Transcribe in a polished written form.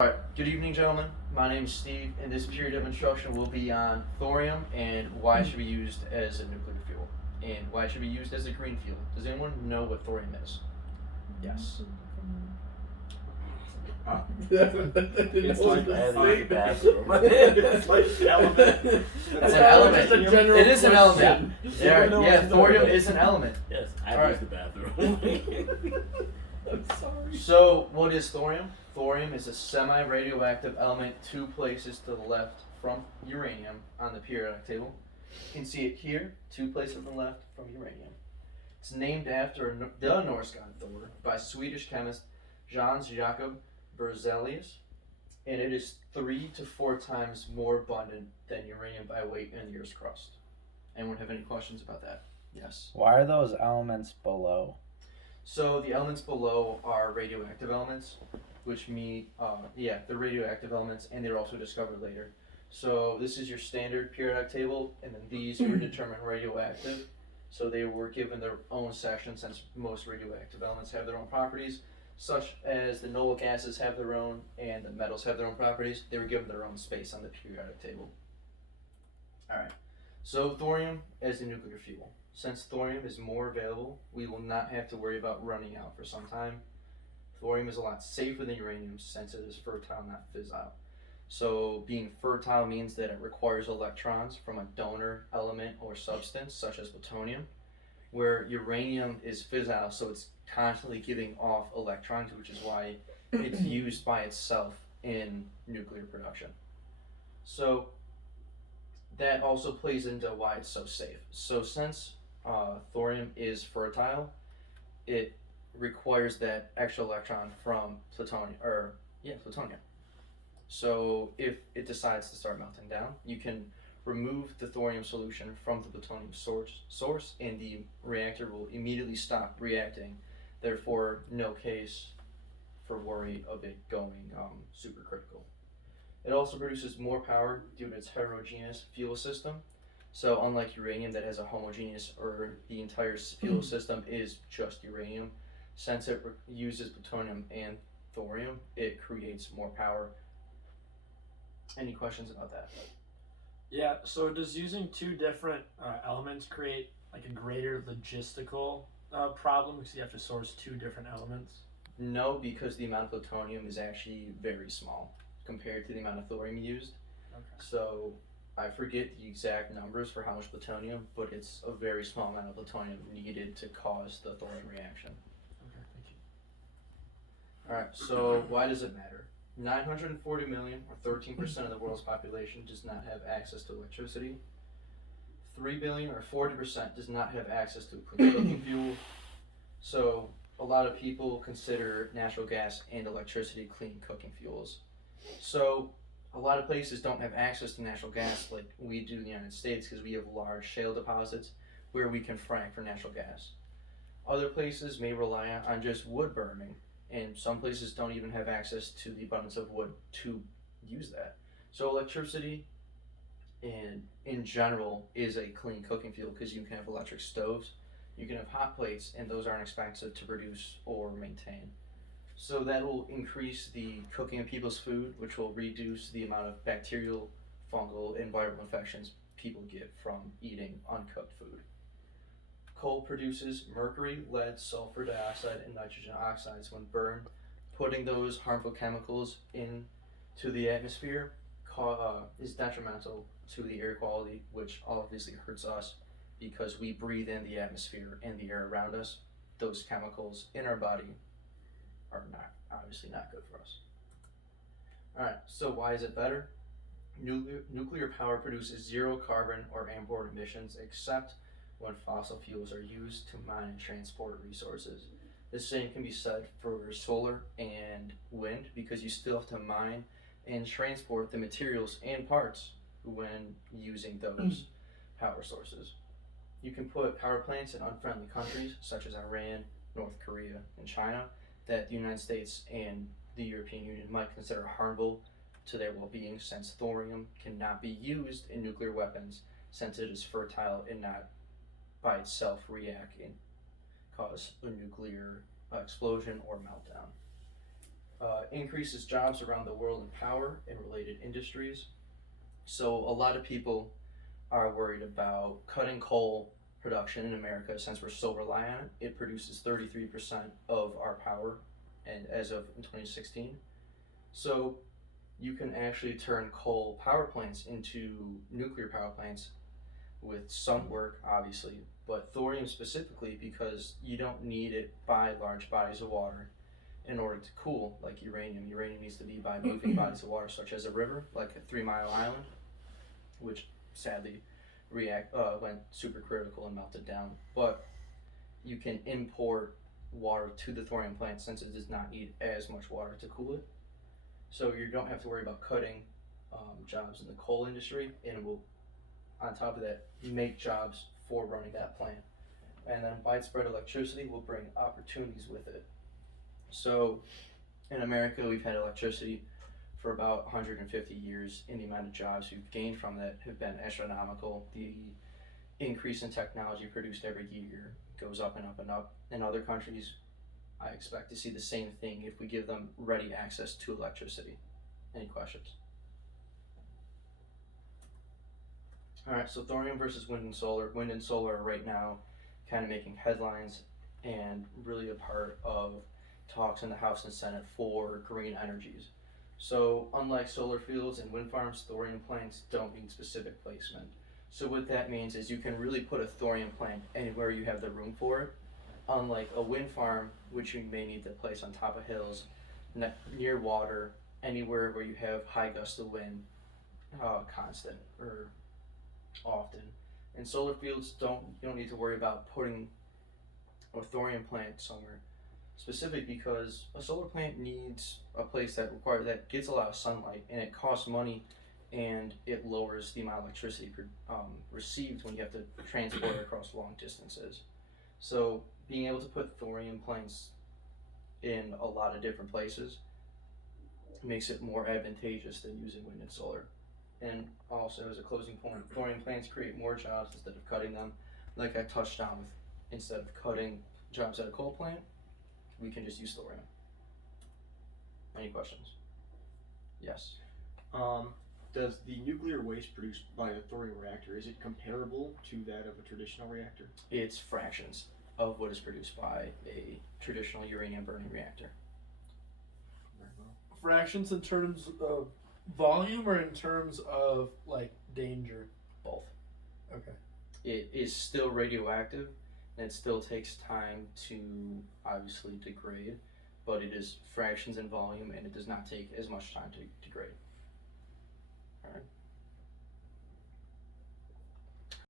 Alright, good evening, gentlemen. My name is Steve, and this period of instruction will be on thorium and why it should be used as a nuclear fuel, and why it should be used as a green fuel. Does anyone know what thorium is? Yes. It's like the bathroom. It's like element. It's an element. It is an element. Yeah. Yeah, thorium is an element. Yes, I Alright. use the bathroom. I'm sorry. So, what is thorium? Thorium is a semi-radioactive element 2 places to the left from uranium on the periodic table. You can see it here, 2 places to the left from uranium. It's named after the Norse god Thor by Swedish chemist Jöns Jakob Berzelius, and it is 3 to 4 times more abundant than uranium by weight in the Earth's crust. Anyone have any questions about that? Yes. Why are those elements below? So the elements below are radioactive elements, which mean, they're radioactive elements, and they're also discovered later. So this is your standard periodic table, and then these were determined radioactive. So they were given their own section, since most radioactive elements have their own properties, such as the noble gases have their own, and the metals have their own properties. They were given their own space on the periodic table. Alright, so thorium as a nuclear fuel. Since thorium is more available, we will not have to worry about running out for some time. Thorium is a lot safer than uranium since it is fertile, not fissile. So being fertile means that it requires electrons from a donor element or substance, such as plutonium, where uranium is fissile, so it's constantly giving off electrons, which is why it's used by itself in nuclear production. So that also plays into why it's so safe. So since thorium is fertile, it requires that extra electron from plutonium. So if it decides to start melting down, you can remove the thorium solution from the plutonium source, and the reactor will immediately stop reacting. Therefore, no case for worry of it going supercritical. It also produces more power due to its heterogeneous fuel system. So unlike uranium that has a homogeneous, or the entire fuel system is just uranium, since it uses plutonium and thorium, it creates more power. Any questions about that? Yeah, so does using 2 different elements create like a greater logistical problem because you have to source 2 different elements? No, because the amount of plutonium is actually very small compared to the amount of thorium used. Okay. So I forget the exact numbers for how much plutonium, but it's a very small amount of plutonium needed to cause the thorium reaction. Okay, thank you. Alright, so why does it matter? 940 million, or 13% of the world's population, does not have access to electricity. 3 billion, or 40%, does not have access to clean cooking fuel. So a lot of people consider natural gas and electricity clean cooking fuels. So a lot of places don't have access to natural gas like we do in the United States, because we have large shale deposits where we can frack for natural gas. Other places may rely on just wood burning, and some places don't even have access to the abundance of wood to use that. So electricity in general is a clean cooking fuel, because you can have electric stoves, you can have hot plates, and those aren't expensive to produce or maintain. So that will increase the cooking of people's food, which will reduce the amount of bacterial, fungal, and viral infections people get from eating uncooked food. Coal produces mercury, lead, sulfur dioxide, and nitrogen oxides when burned. Putting those harmful chemicals into the atmosphere is detrimental to the air quality, which obviously hurts us because we breathe in the atmosphere and the air around us. Those chemicals in our body are obviously not good for us. Alright, so why is it better? Nuclear power produces 0 carbon or airborne emissions, except when fossil fuels are used to mine and transport resources. The same can be said for solar and wind, because you still have to mine and transport the materials and parts when using those power sources. You can put power plants in unfriendly countries such as Iran, North Korea, and China that the United States and the European Union might consider harmful to their well-being, since thorium cannot be used in nuclear weapons, since it is fertile and not by itself react and cause a nuclear explosion or meltdown. increases jobs around the world in power and related industries. So a lot of people are worried about cutting coal production in America since we're so reliant on it. It produces 33% of our power, and as of in 2016. So you can actually turn coal power plants into nuclear power plants with some work, obviously, but thorium specifically because you don't need it by large bodies of water in order to cool like uranium. Uranium needs to be by moving bodies of water, such as a river, like a 3 Mile Island, which sadly went supercritical and melted down. But you can import water to the thorium plant since it does not need as much water to cool it. So you don't have to worry about cutting jobs in the coal industry, and it will, on top of that, make jobs for running that plant. And then widespread electricity will bring opportunities with it. So in America, we've had electricity for about 150 years, and the amount of jobs we've gained from that have been astronomical. The increase in technology produced every year goes up and up and up. In other countries, I expect to see the same thing if we give them ready access to electricity. Any questions? Alright, so thorium versus wind and solar. Wind and solar are right now kind of making headlines and really a part of talks in the House and Senate for green energies. So unlike solar fields and wind farms, thorium plants don't need specific placement. So what that means is you can really put a thorium plant anywhere you have the room for it, unlike a wind farm, which you may need to place on top of hills, near water, anywhere where you have high gusts of wind, constant or often. And solar fields you don't need to worry about putting a thorium plant somewhere specific, because a solar plant needs a place that gets a lot of sunlight, and it costs money, and it lowers the amount of electricity received when you have to transport it across long distances. So being able to put thorium plants in a lot of different places makes it more advantageous than using wind and solar. And also, as a closing point, thorium plants create more jobs instead of cutting them. Like I touched on with, instead of cutting jobs at a coal plant, we can just use thorium. Any questions? Yes. Does the nuclear waste produced by a thorium reactor, is it comparable to that of a traditional reactor? It's fractions of what is produced by a traditional uranium burning reactor. Very well. Fractions in terms of volume or in terms of like danger? Both. Okay. It is still radioactive, and it still takes time to obviously degrade, but it is fractions in volume, and it does not take as much time to degrade.